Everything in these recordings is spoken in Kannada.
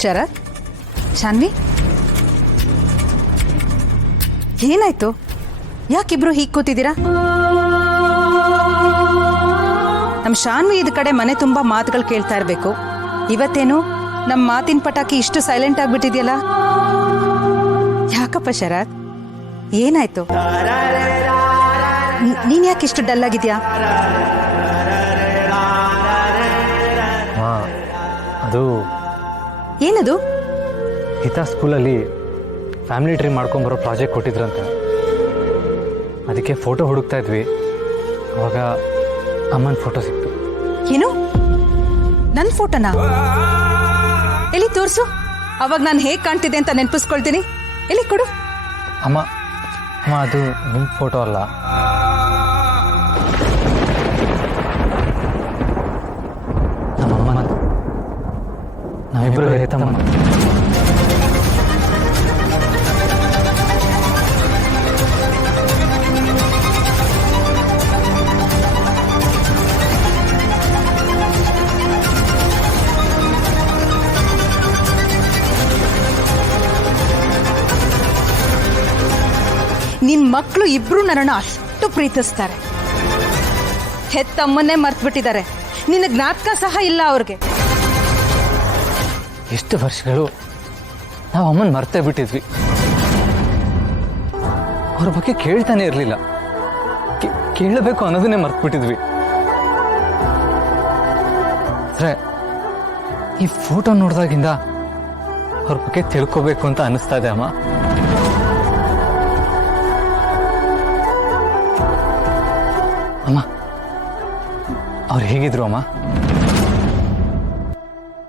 ಶರತ್, ಶಾನ್ವಿ, ಏನಾಯ್ತು? ಯಾಕಿಬ್ರು ಹೀಗೆ ಕೂತಿದ್ದೀರಾ? ನಮ್ಮ ಶಾನ್ವಿ ಇದ್ ಕಡೆ ಮನೆ ತುಂಬಾ ಮಾತುಗಳು ಕೇಳ್ತಾ ಇರ್ಬೇಕು. ಇವತ್ತೇನು ನಮ್ಮ ಮಾತಿನ ಪಟಾಕಿ ಇಷ್ಟು ಸೈಲೆಂಟ್ ಆಗ್ಬಿಟ್ಟಿದ್ಯಲ್ಲ? ಯಾಕಪ್ಪ ಶರತ್, ಏನಾಯ್ತು? ನೀನ್ ಯಾಕೆ ಇಷ್ಟು ಡಲ್ ಆಗಿದ್ಯಾ? ಅದು ಏನದು? ಗೀತಾ ಸ್ಕೂಲಲ್ಲಿ ಫ್ಯಾಮಿಲಿ ಟ್ರೀ ಮಾಡ್ಕೊಂಬರೋ ಪ್ರಾಜೆಕ್ಟ್ ಕೊಟ್ಟಿದ್ರಂತೆ. ಅದಕ್ಕೆ ಫೋಟೋ ಹುಡುಕ್ತಾ ಇದ್ವಿ. ಅವಾಗ ಅಮ್ಮನ ಫೋಟೋ ಸಿಕ್ತು. ಏನು, ನನ್ನ ಫೋಟೋನಾ? ಎಲ್ಲಿ ತೋರ್ಸು, ಅವಾಗ ನಾನು ಹೇಗೆ ಕಾಣ್ತಿದ್ದೆ ಅಂತ ನೆನಪಿಸ್ಕೊಳ್ತೀನಿ. ಎಲ್ಲಿ ಕೊಡು. ಅಮ್ಮ ಅಮ್ಮ ಅದು ನಿಮ್ಮ ಫೋಟೋ ಅಲ್ಲ. ನಮ್ಮಮ್ಮ, ನಾವಿಬ್ಬರು ತಮ್ಮ. ನಿನ್ ಮಕ್ಕಳು ಇಬ್ರು ನನ್ನನ್ನು ಅಷ್ಟು ಪ್ರೀತಿಸ್ತಾರೆ. ಹೆತ್ತಮ್ಮನ್ನೇ ಮರ್ತ್ಬಿಟ್ಟಿದ್ದಾರೆ. ನಿನ್ನ ಜ್ಞಾಪಕ ಸಹ ಇಲ್ಲ ಅವ್ರಿಗೆ. ಎಷ್ಟು ವರ್ಷಗಳು ನಾವು ಅಮ್ಮನ ಮರ್ತೇ ಬಿಟ್ಟಿದ್ವಿ. ಅವ್ರ ಬಗ್ಗೆ ಕೇಳ್ತಾನೆ ಇರಲಿಲ್ಲ. ಕೇಳಬೇಕು ಅನ್ನೋದನ್ನೇ ಮರ್ತ್ಬಿಟ್ಟಿದ್ವಿ. ಸರಿ, ಈ ಫೋಟೋ ನೋಡಿದಾಗಿಂದ ಅವ್ರ ಬಗ್ಗೆ ತಿಳ್ಕೋಬೇಕು ಅಂತ ಅನಿಸ್ತಾ ಇದೆ ಅಮ್ಮ. ಅಮ್ಮ, ಅವ್ರು ಹೇಗಿದ್ರು ಅಮ್ಮ?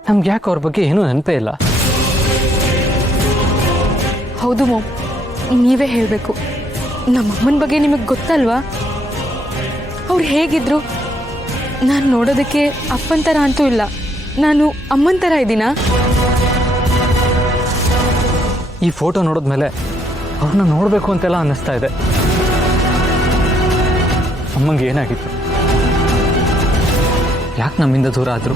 ನಮ್ಗೆ ಯಾಕೆ ಅವ್ರ ಬಗ್ಗೆ ಏನೂ ನೆನಪೇ ಇಲ್ಲ. ಹೌದು ಮಾಮ್, ನೀವೇ ಹೇಳಬೇಕು. ನಮ್ಮಮ್ಮನ ಬಗ್ಗೆ ನಿಮಗೆ ಗೊತ್ತಲ್ವಾ? ಅವ್ರು ಹೇಗಿದ್ರು? ನಾನು ನೋಡೋದಕ್ಕೆ ಅಪ್ಪನ ಥರ ಅಂತೂ ಇಲ್ಲ, ನಾನು ಅಮ್ಮನ ಥರ ಇದ್ದೀನಾ? ಈ ಫೋಟೋ ನೋಡಿದ್ಮೇಲೆ ಅವ್ರನ್ನ ನೋಡಬೇಕು ಅಂತೆಲ್ಲ ಅನ್ನಿಸ್ತಾ ಇದೆ. ಅಮ್ಮಂಗೆ ಏನಾಗಿತ್ತು? ಯಾಕೆ ನಮ್ಮಿಂದ ದೂರ ಆದರು?